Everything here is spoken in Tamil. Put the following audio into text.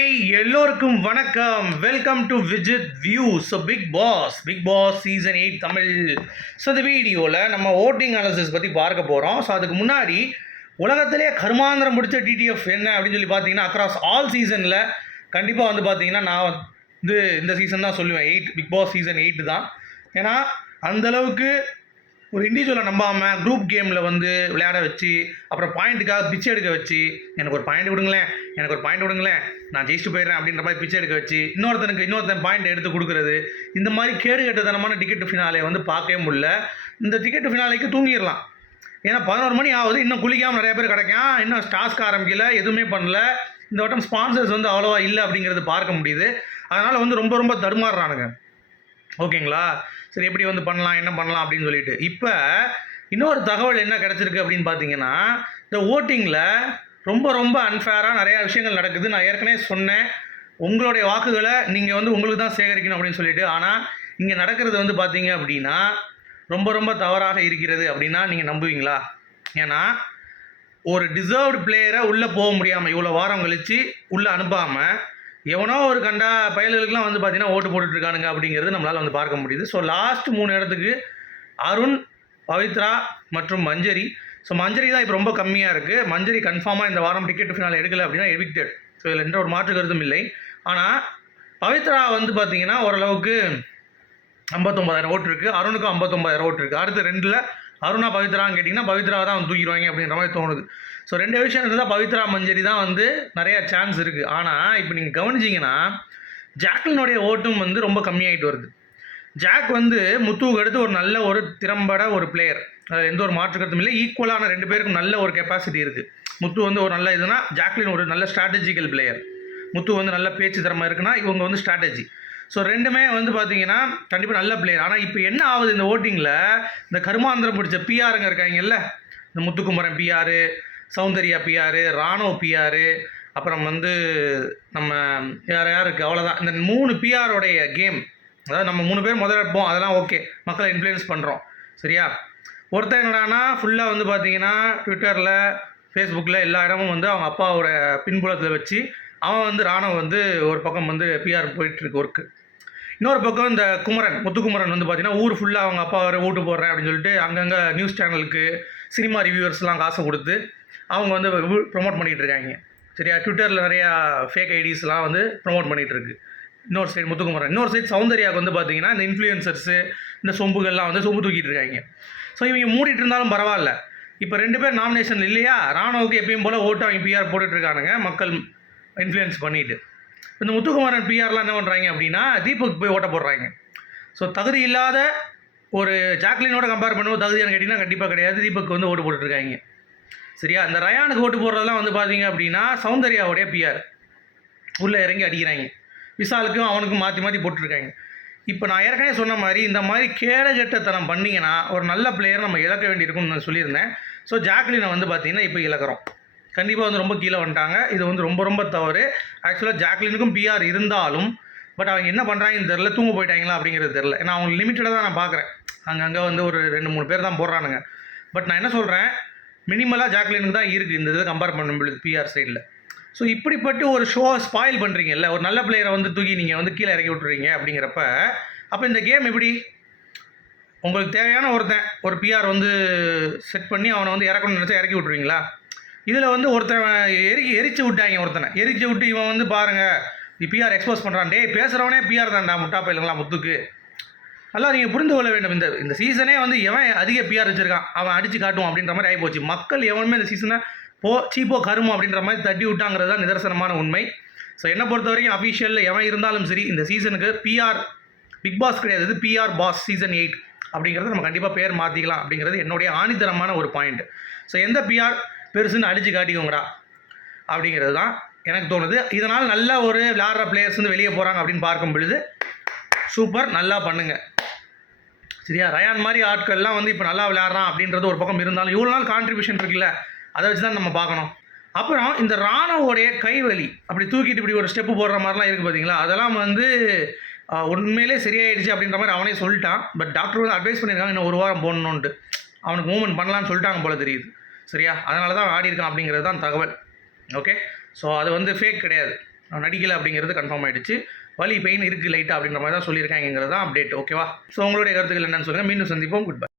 ஹாய் எல்லோருக்கும் வணக்கம். Welcome to Vijith view so Bigg Boss Bigg Boss season eight Tamil. So இந்த வீடியோவில் நம்ம ஓட்டிங் அனாலிசிஸ் பற்றி பார்க்க போகிறோம் ஸோ அதுக்கு முன்னாடி உலகத்திலே கருமாந்திரம் பிடிச்ச டிடிஎஃப் என்ன அப்படின்னு சொல்லி பார்த்தீங்கன்னா அக்ராஸ் ஆல் சீசனில் கண்டிப்பாக வந்து பார்த்தீங்கன்னா நான் வந்து இந்த சீசன் தான் சொல்லுவேன். Eight Bigg Boss season eight தான். ஏன்னா அந்தளவுக்கு ஒரு இண்டிவிஜுவலை நம்பாமல் குரூப் கேமில் வந்து விளையாட வச்சு அப்புறம் பாயிண்ட்டுக்காக பிச்சை எடுக்க வச்சு எனக்கு ஒரு பாயிண்ட் விடுங்களேன் எனக்கு ஒரு பாயிண்ட் விடுங்களேன் நான் ஜெயிச்சுட்டு போயிடுறேன் அப்படின்ற மாதிரி பிச்சை எடுக்க வச்சு இன்னொருத்தனுக்கு இன்னொருத்தன் பாயிண்ட் எடுத்து கொடுக்குறது இந்த மாதிரி கேடு கட்டத்தனமான டிக்கெட் ஃபினாலே வந்து பார்க்கவே முடியல. இந்த டிக்கெட் ஃபினாலைக்கு தூங்கிடலாம். ஏன்னா பதினோரு மணி ஆகுது இன்னும் குளிக்காமல் நிறைய பேர் கிடைக்கும் இன்னும் டாஸ்க் ஆரம்பிக்கல எதுவுமே பண்ணல. இந்த வட்டம் ஸ்பான்சர்ஸ் வந்து அவ்வளோவா இல்லை அப்படிங்கிறது பார்க்க முடியுது. அதனால் வந்து ரொம்ப ரொம்ப தடுமாறுறானுங்க. ஓகேங்களா? சரி எப்படி வந்து பண்ணலாம் என்ன பண்ணலாம் அப்படின்னு சொல்லிட்டு. இப்போ இன்னொரு தகவல் என்ன கிடச்சிருக்கு அப்படின்னு பார்த்தீங்கன்னா இந்த ஓட்டிங்கில் ரொம்ப ரொம்ப அன்ஃபேராக நிறையா விஷயங்கள் நடக்குது. நான் ஏற்கனவே சொன்னேன். உங்களுடைய வாக்குகளை நீங்கள் வந்து உங்களுக்கு தான் சேகரிக்கணும் அப்படின்னு சொல்லிட்டு. ஆனால் இங்கே நடக்கிறது வந்து பார்த்தீங்க அப்படின்னா ரொம்ப ரொம்ப தவறாக இருக்கிறது அப்படின்னா நீங்கள் நம்புவீங்களா? ஏன்னா ஒரு டிசர்வ்டு பிளேயரை உள்ளே போக முடியாமல் இவ்வளோ வாரம் கழித்து உள்ளே அனுப்பாமல் எவனோ ஒரு கண்டா பயல்களுக்கெல்லாம் வந்து பார்த்தீங்கன்னா ஓட்டு போட்டுட்ருக்கானுங்க அப்படிங்கிறது நம்மளால் வந்து பார்க்க முடியுது. ஸோ லாஸ்ட் மூணு இடத்துக்கு அருண் பவித்ரா மற்றும் மஞ்சரி. ஸோ மஞ்சரி தான் இப்போ ரொம்ப கம்மியாக இருக்குது மஞ்சரி கன்ஃபார்மாக இந்த வாரம் டிக்கெட் ஃபினால் எடுக்கலை அப்படின்னா எவிக்டட் ஸோ இதில் எந்த ஒரு மாற்று கருத்தும் இல்லை. ஆனால் பவித்ரா வந்து பார்த்தீங்கன்னா ஓரளவுக்கு ஐம்பத்தொம்பதாயிரம் ஓட்டு இருக்குது அருணுக்கும் ஐம்பத்தொம்பதாயிரம் ஓட்டு இருக்குது அடுத்த ரெண்டில் அருணா பவித்ரான்னு கேட்டிங்கன்னா பவித்ரா தான் தூக்கிடுவாங்க அப்படின்ற மாதிரி தோணுது. ஸோ ரெண்டு விஷயம் இருந்தால் பவித்ரா மஞ்சரி தான் வந்து நிறையா சான்ஸ் இருக்குது ஆனால் இப்போ நீங்கள் கவனிச்சிங்கன்னா ஜாக்லினுடைய ஓட்டும் வந்து ரொம்ப கம்மியாகிட்டு வருது. ஜாக் வந்து முத்துவுக்கு அடுத்து ஒரு நல்ல ஒரு திறம்பட ஒரு பிளேயர் அதில் எந்த ஒரு மாற்று கருத்தும் இல்லை. ஈக்குவலான ரெண்டு பேருக்கும் நல்ல ஒரு கெப்பாசிட்டி இருக்குது முத்து வந்து ஒரு நல்ல இதுனா ஜாக்லின் ஒரு நல்ல ஸ்ட்ராட்டஜிக்கல் பிளேயர் முத்து வந்து நல்ல பேச்சு திறமை இருக்குன்னா இவங்க வந்து ஸ்ட்ராட்டஜி ஸோ ரெண்டுமே வந்து பார்த்தீங்கன்னா கண்டிப்பாக நல்ல பிளேயர் ஆனால் இப்போ என்ன ஆகுது இந்த ஓட்டிங்கில் இந்த கருமாந்திரம் பிடிச்ச பிஆருங்க இருக்காங்கல்ல? இந்த முத்துக்குமரன் பிஆரு சௌந்தர்யா பிஆரு ராணுவ பிஆரு அப்புறம் வந்து நம்ம யார் யாருக்கு அவ்வளோதான் இந்த மூணு பிஆருடைய கேம் அதாவது நம்ம மூணு பேர் முதல்ல இருப்போம். அதெல்லாம் ஓகே மக்களை இன்ஃப்ளூயன்ஸ் பண்ணுறோம் சரியா? ஒருத்தன் என்னடானா ஃபுல்லாக வந்து பார்த்தீங்கன்னா ட்விட்டரில் ஃபேஸ்புக்கில் எல்லா இடமும் வந்து அவங்க அப்பாவோட பின்புலத்தில் வச்சு அவன் வந்து ராணுவம் வந்து ஒரு பக்கம் வந்து பிஆர் போயிட்டுருக்கு ஒர்க்கு இன்னொரு பக்கம் இந்த குமரன் முத்துக்குமரன் வந்து பார்த்தீங்கன்னா ஊர் ஃபுல்லாக அவங்க அப்பா வர ஓட்டு போடுறேன் அப்படின்னு சொல்லிட்டு அங்கங்கே நியூஸ் சேனலுக்கு சினிமா ரிவ்யூவர்ஸ்லாம் காசு கொடுத்து அவங்க வந்து ப்ரொமோட் பண்ணிகிட்டு இருக்காங்க. சரியா? ட்விட்டரில் நிறையா ஃபேக் ஐடிஸ்லாம் வந்து ப்ரொமோட் பண்ணிகிட்டு இருக்கு. இன்னொரு சைடு முத்துக்குமரன். இன்னொரு சைடு சௌந்தர்யாவுக்கு வந்து பார்த்தீங்கன்னா இந்த இன்ஃப்ளூயன்சர்ஸு இந்த சொம்புகள்லாம் வந்து சொம்பு தூக்கிட்டு இருக்காங்க. ஸோ இவங்க மூடிட்டு இருந்தாலும் பரவாயில்ல. இப்போ ரெண்டு பேர் நாமினேஷன் இல்லையா? ராணுவுக்கு எப்பயும் போல் ஓட்டு அவங்க பிஆர் போட்டுட்ருக்கானுங்க மக்கள் இன்ஃப்ளூயன்ஸ் பண்ணிட்டு. இந்த முத்துக்குமாரன் பிஆர்லாம் என்ன பண்ணுறாங்க அப்படின்னா தீபக் போய் ஓட்ட போடுறாங்க. ஸோ தகுதி இல்லாத ஒரு ஜாக்லினோட கம்பேர் பண்ணும்போது தகுதியானு கேட்டிங்கன்னா கண்டிப்பாக கிடையாது. தீபக் வந்து ஓட்டு போட்டுட்ருக்காங்க சரியா? அந்த ரயானுக்கு ஓட்டு போடுறதெல்லாம் வந்து பார்த்தீங்க அப்படின்னா சௌந்தர்யாவுடைய பிஆர் உள்ளே இறங்கி அடிக்கிறாங்க. விசாலுக்கும் அவனுக்கும் மாற்றி மாற்றி போட்டிருக்காங்க இப்போ நான் ஏற்கனவே சொன்ன மாதிரி இந்த மாதிரி கேடகட்டத்தனம் பண்ணிங்கன்னா ஒரு நல்ல பிளேயர் நம்ம இழக்க வேண்டியிருக்கும்னு நான் சொல்லியிருந்தேன். ஸோ ஜாக்லினை வந்து பார்த்தீங்கன்னா இப்போ இழக்கிறோம். கண்டிப்பாக வந்து ரொம்ப கீழே வந்துட்டாங்க. இது வந்து ரொம்ப ரொம்ப தவறு. ஆக்சுவலாக ஜாக்லினுக்கும் பிஆர் இருந்தாலும் பட் அவங்க என்ன பண்ணுறாங்கன்னு தெரில தூங்க போயிட்டாங்களா அப்படிங்கிறது தெரில ஏன்னா அவங்க லிமிட்டடாக தான் நான் பார்க்குறேன். அங்கங்கே வந்து ஒரு ரெண்டு மூணு பேர் தான் போடுறானுங்க. பட் நான் என்ன சொல்கிறேன் மினிமலாக ஜாக்லினுக்கு தான் இருக்குது இந்த இதை கம்பேர் பண்ணும்பொழுது பிஆர் சைடில் ஸோ இப்படிப்பட்டு ஒரு ஷோ ஸ்பாயில் பண்ணுறீங்கல்ல ஒரு நல்ல பிளேயரை வந்து தூக்கி நீங்கள் வந்து கீழே இறக்கி விட்டுறீங்க அப்படிங்கிறப்ப அப்போ இந்த கேம் எப்படி? உங்களுக்கு தேவையான ஒருத்தன் ஒரு பிஆர் வந்து செட் பண்ணி அவனை வந்து இறக்கணும்னு நினச்சா இறக்கி விட்ருவீங்களா இதில் வந்து ஒருத்தன் எரி எரிச்சு விட்டாங்க ஒருத்தனை. எரிச்சு விட்டு இவன் வந்து பாருங்கள் பிஆர் எக்ஸ்போஸ் பண்ணுறான் டே பேசுகிறவனே பிஆர் தான்டா முட்டா பயிலுங்களா முத்துக்கு. நல்லா நீங்கள் புரிந்து கொள்ள வேண்டும். இந்த இந்த சீசனே வந்து எவன் அதிக பிஆர் வச்சுருக்கான் அவன் அடித்து காட்டும் அப்படின்ற மாதிரி ஆகிப்போச்சு மக்கள் எவனுமே இந்த சீசனை போ சீப்போ கருமோ அப்படின்ற மாதிரி தட்டி விட்டாங்கிறது தான் நிதர்சனமான உண்மை. ஸோ என்னை பொறுத்த வரைக்கும் அஃபிஷியலில் எவன் இருந்தாலும் சரி இந்த சீசனுக்கு பிஆர் பிக் பாஸ் கிடையாது. இது பிஆர் பாஸ் சீசன் எயிட் அப்படிங்கிறத நம்ம கண்டிப்பாக பேர் மாற்றிக்கலாம் அப்படிங்கிறது என்னுடைய ஆணித்தரமான ஒரு பாயிண்ட் ஸோ எந்த பிஆர் பெருசுன்னு அடித்து காட்டிக்கோங்கடா. அப்படிங்கிறது தான் எனக்கு தோணுது. இதனால் நல்ல ஒரு விளையாடுற பிளேயர்ஸ் வந்து வெளியே போகிறாங்க அப்படின்னு பார்க்கும் பொழுது சூப்பர் நல்லா பண்ணுங்கள் சரியா? ரயான் மாதிரி ஆட்கள்லாம் வந்து இப்போ நல்லா விளையாடுறான் அப்படின்றது ஒரு பக்கம் இருந்தாலும் இவ்வளோ நாள் கான்ட்ரிபியூஷன் இருக்குல்ல அதை வச்சு தான் நம்ம பார்க்கணும். அப்புறம் இந்த ராணுவோடைய கைவலி அப்படி தூக்கிட்டு இப்படி ஒரு ஸ்டெப்பு போடுற மாதிரிலாம் இருக்குது பார்த்தீங்களா அதெல்லாம் வந்து உண்மையிலே சரியாயிடுச்சு அப்படின்ற மாதிரி அவனே சொல்லிட்டான். பட் டாக்டர் வந்து அட்வைஸ் பண்ணியிருக்காங்க இன்னும் ஒரு வாரம் போடணுன்ட்டு அவனுக்கு மூவ்மெண்ட் பண்ணலாம்னு சொல்லிட்டாங்க போல தெரியுது. சரியா? அதனால தான் ஆடி இருக்கான் அப்படிங்கிறது தான் தகவல். ஓகே ஸோ அது வந்து ஃபேக் கிடையாது. நான் நடிக்கலை அப்படிங்கிறது கன்ஃபார்ம் ஆகிடுச்சு வலி பெயின் இருக்குது லைட்டாக அப்படின்ற மாதிரி தான் சொல்லியிருக்காங்கிறது தான் அப்டேட் ஓகேவா ஸோ உங்களுடைய கருத்துக்கள் என்னென்னு சொல்லுங்கள் மீண்டும் சந்திப்போம். Good bye